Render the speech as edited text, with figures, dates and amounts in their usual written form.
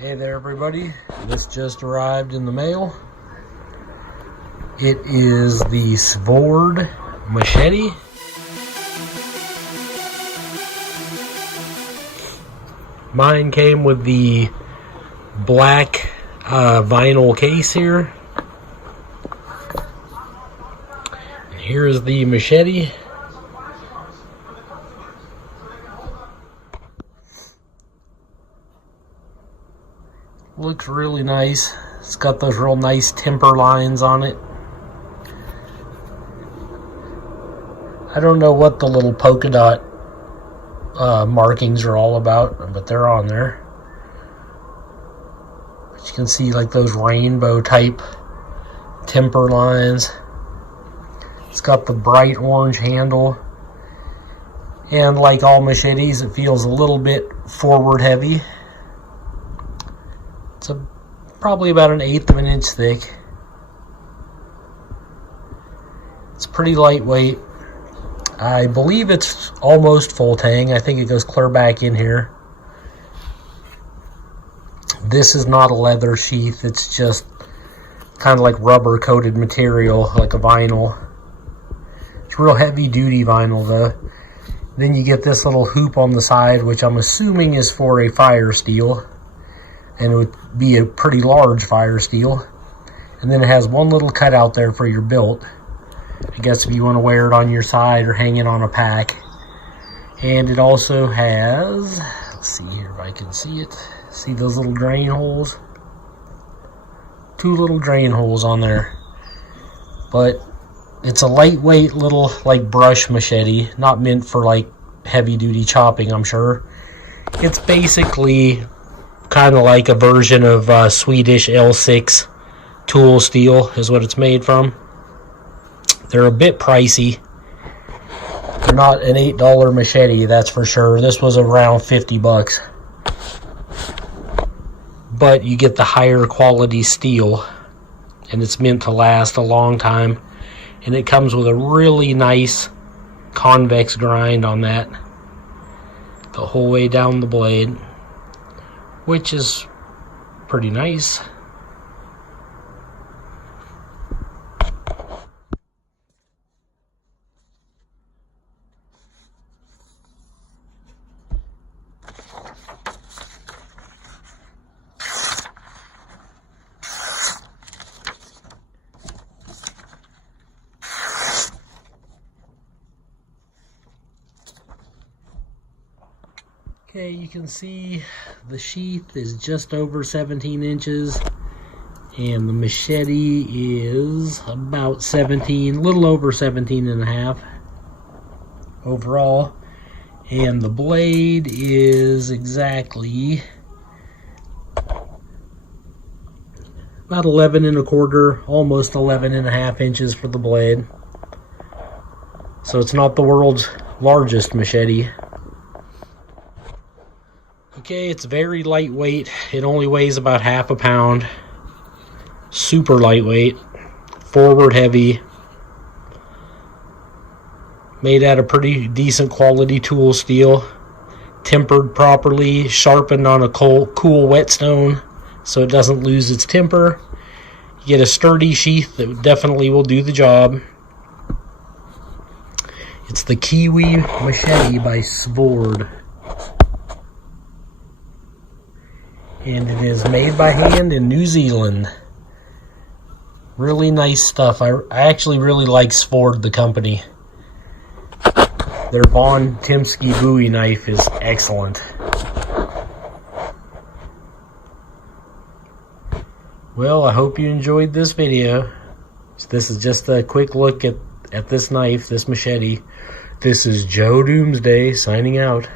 Hey there everybody, this just arrived in the mail. It is the Svord Machete. Mine came with the black vinyl case here. And here is the machete. Looks really nice. It's got those real nice temper lines on it. I don't know what the little polka dot markings are all about, but they're on there. But you can see like those rainbow type temper lines. It's got the bright orange handle. And like all machetes, it feels a little bit forward heavy. It's probably about 1/8 of an inch thick. It's pretty lightweight. I believe it's almost full tang. I think it goes clear back in here. This is not a leather sheath. It's just kind of like rubber coated material, like a vinyl. It's real heavy duty vinyl though. Then you get this little hoop on the side, which I'm assuming is for a fire steel. And it would be a pretty large fire steel. And then it has one little cutout there for your bilt. I guess if you want to wear it on your side or hang it on a pack. And it also has, let's see here if I can see it. See those little drain holes? 2 little drain holes on there. But it's a lightweight little like brush machete, not meant for like heavy duty chopping, I'm sure. It's basically kind of like a version of Swedish L6 tool steel is what it's made from. They're a bit pricey. They're not an $8 machete, that's for sure. This was around 50 bucks. But you get the higher quality steel, and it's meant to last a long time. And it comes with a really nice convex grind on that the whole way down the blade, which is pretty nice. Okay, you can see the sheath is just over 17 inches and the machete is about 17, a little over 17 and a half overall, and the blade is exactly about 11 1/4, almost 11 1/2 inches for the blade. So it's not the world's largest machete. Okay, it's very lightweight. It only weighs about 1/2 pound. Super lightweight. Forward heavy. Made out of pretty decent quality tool steel. Tempered properly. Sharpened on a cool whetstone so it doesn't lose its temper. You get a sturdy sheath that definitely will do the job. It's the Kiwi Machete by Svord. And it is made by hand in New Zealand. Really nice stuff. I actually really like Svord, the company. Their Von Timsky Bowie knife is excellent. Well, I hope you enjoyed this video. This is just a quick look at this knife, this machete. This is Joe Doomsday signing out.